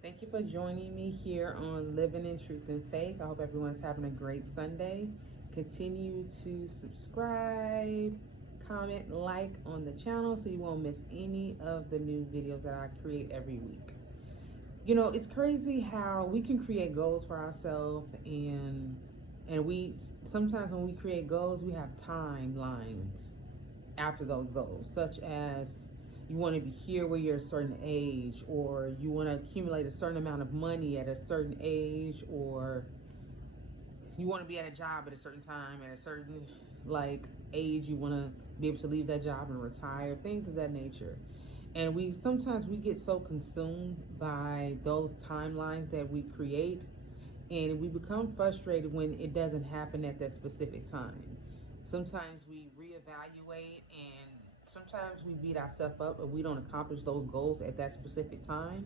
Thank you for joining me here on Living in Truth and Faith. I hope everyone's having a great Sunday. Continue to subscribe, comment, like on the channel so you won't miss any of the new videos that I create every week. You know, it's crazy how we can create goals for ourselves and we sometimes when we create goals, we have timelines after those goals, such as you want to be here when you're a certain age, or you want to accumulate a certain amount of money at a certain age, or you want to be at a job at a certain time, at a certain like age, you want to be able to leave that job and retire, things of that nature. And we sometimes we get so consumed by those timelines that we create, and we become frustrated when it doesn't happen at that specific time. Sometimes we reevaluate, and sometimes we beat ourselves up if we don't accomplish those goals at that specific time.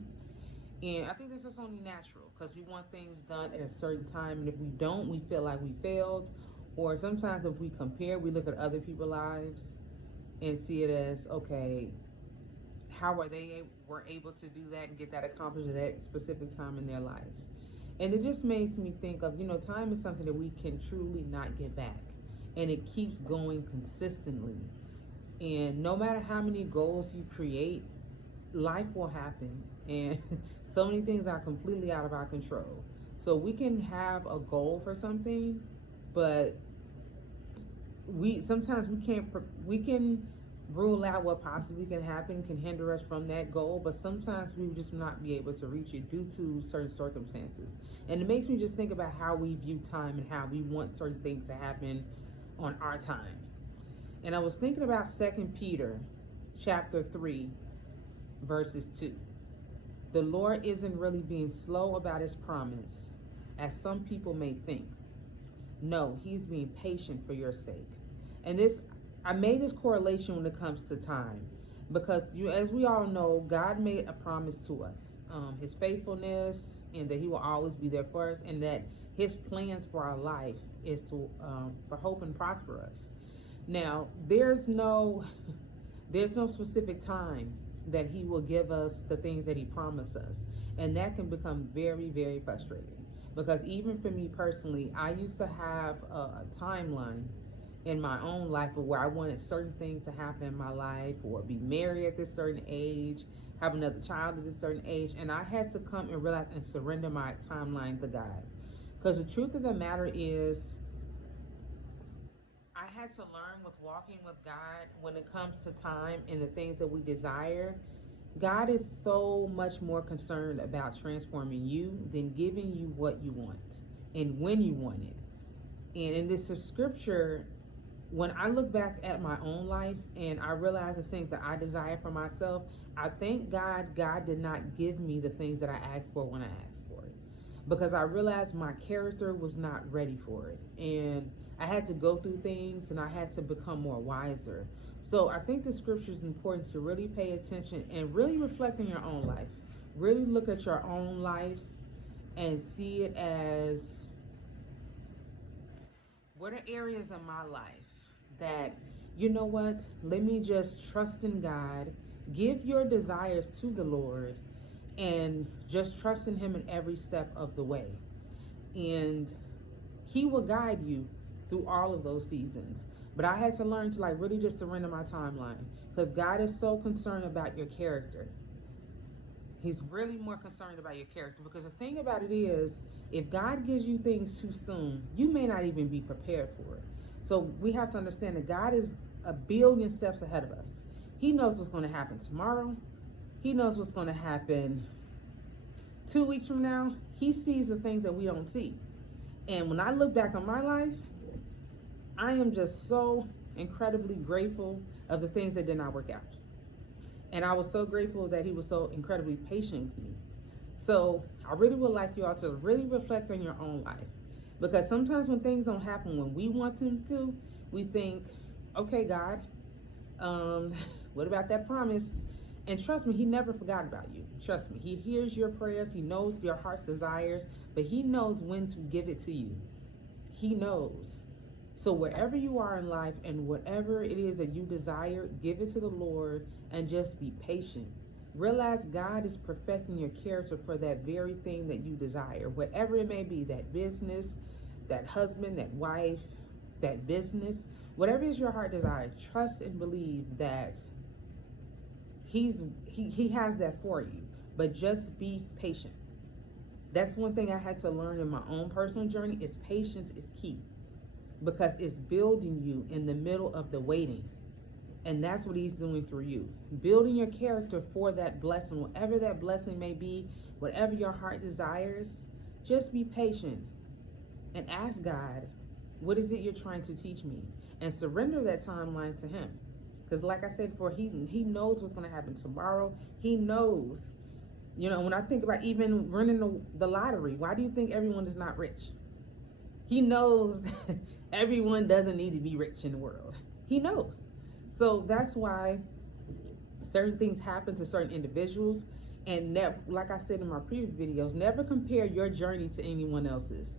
And I think this is only natural because we want things done at a certain time, and if we don't, we feel like we failed. Or sometimes if we compare, we look at other people's lives and see it as, okay, how are they were able to do that and get that accomplished at that specific time in their life. And it just makes me think of, time is something that we can truly not get back. And it keeps going consistently. And no matter how many goals you create, life will happen. And so many things are completely out of our control. So we can have a goal for something, but we sometimes we can rule out what possibly can happen, can hinder us from that goal, but sometimes we will just not be able to reach it due to certain circumstances. And it makes me just think about how we view time and how we want certain things to happen on our time. And I was thinking about Second Peter chapter 3 verses 2. The Lord isn't really being slow about his promise, as some people may think. No, he's being patient for your sake. And I made this correlation when it comes to time, because as we all know, God made a promise to us, his faithfulness, and that he will always be there for us, and that his plans for our life is to for hope and prosper us. Now, there's no specific time that he will give us the things that he promised us. And that can become very, very frustrating. Because even for me personally, I used to have a timeline in my own life of where I wanted certain things to happen in my life, or be married at this certain age, have another child at this certain age. And I had to come and realize and surrender my timeline to God. Because the truth of the matter is, I had to learn with walking with God when it comes to time and the things that we desire. God is so much more concerned about transforming you than giving you what you want and when you want it. And in this scripture, when I look back at my own life and I realize the things that I desire for myself, I thank God did not give me the things that I asked for when I asked for it. Because I realized my character was not ready for it. And I had to go through things and I had to become more wiser. So I think the scripture is important to really pay attention and really reflect on your own life. Really look at your own life and see it as, what are areas of my life that, you know what, let me just trust in God, give your desires to the Lord, and just trust in him in every step of the way. And he will guide you through all of those seasons. But I had to learn to really just surrender my timeline, because God is so concerned about your character. He's really more concerned about your character, because the thing about it is, if God gives you things too soon, you may not even be prepared for it. So we have to understand that God is a billion steps ahead of us. He knows what's going to happen tomorrow. He knows what's going to happen 2 weeks from now. He sees the things that we don't see. And when I look back on my life, I am just so incredibly grateful of the things that did not work out. And I was so grateful that he was so incredibly patient with me. So I really would like you all to really reflect on your own life. Because sometimes when things don't happen when we want them to, we think, okay, God, what about that promise? And trust me, he never forgot about you. Trust me, he hears your prayers. He knows your heart's desires, but he knows when to give it to you. He knows. So wherever you are in life and whatever it is that you desire, give it to the Lord and just be patient. Realize God is perfecting your character for that very thing that you desire, whatever it may be, that business, that husband, that wife, that business, whatever is your heart desire. Trust and believe that he has that for you, but just be patient. That's one thing I had to learn in my own personal journey is patience is key, because it's building you in the middle of the waiting. And that's what he's doing through you, building your character for that blessing, whatever that blessing may be, whatever your heart desires. Just be patient and ask God, what is it you're trying to teach me? And surrender that timeline to him. Because like I said before, he knows what's going to happen tomorrow. He knows. You know, when I think about even running the lottery, why do you think everyone is not rich? He knows everyone doesn't need to be rich in the world. He knows. So that's why certain things happen to certain individuals. And like I said in my previous videos, never compare your journey to anyone else's.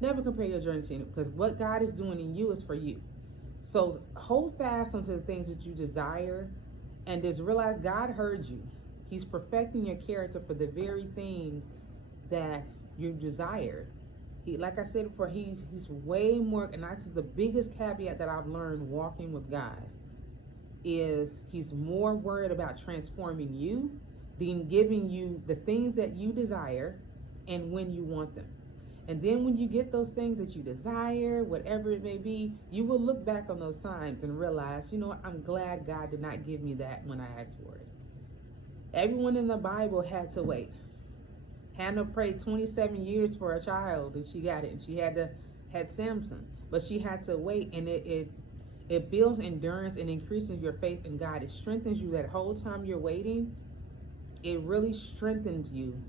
Never compare your journey to anyone, because what God is doing in you is for you. So hold fast onto the things that you desire, and just realize God heard you. He's perfecting your character for the very thing that you desire. Like I said before, he's way more, and that's the biggest caveat that I've learned walking with God, is he's more worried about transforming you than giving you the things that you desire and when you want them. And then when you get those things that you desire, whatever it may be, you will look back on those times and realize, you know what, I'm glad God did not give me that when I asked for it. Everyone in the Bible had to wait. Hannah prayed 27 years for a child and she got it. And she had Samson, but she had to wait, and it builds endurance and increases your faith in God. It strengthens you that whole time you're waiting. It really strengthens you,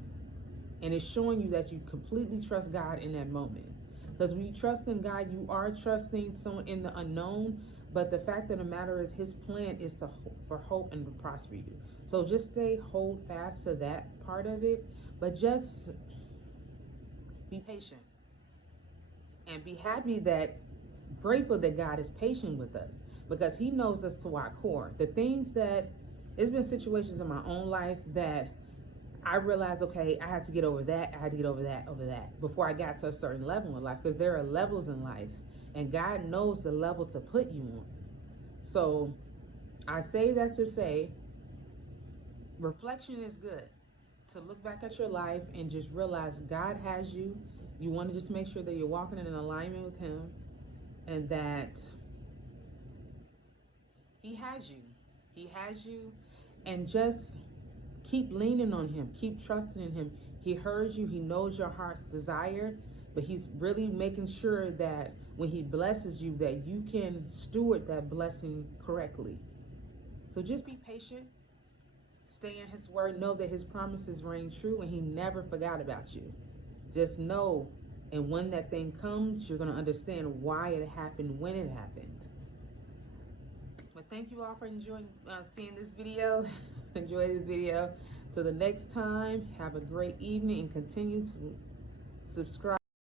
and it's showing you that you completely trust God in that moment. Because when you trust in God, you are trusting someone in the unknown, but the fact of the matter is his plan is for hope and to prosper you. So just hold fast to that part of it, but just be patient and be grateful that God is patient with us, because he knows us to our core. The things that, there's been situations in my own life that I realized, okay, I had to get over that, before I got to a certain level in life, because there are levels in life, and God knows the level to put you on. So I say that to say, reflection is good. To look back at your life and just realize God has you. You want to just make sure that you're walking in alignment with him, and that he has you, and just keep leaning on him, keep trusting in him. He heard you, he knows your heart's desire, but he's really making sure that when he blesses you, that you can steward that blessing correctly. So just be patient, stay in his word, know that his promises reign true, and he never forgot about you. Just know, and when that thing comes, you're going to understand why it happened when it happened. But thank you all for enjoying seeing this video. Enjoy this video. Till the next time, have a great evening, and continue to subscribe.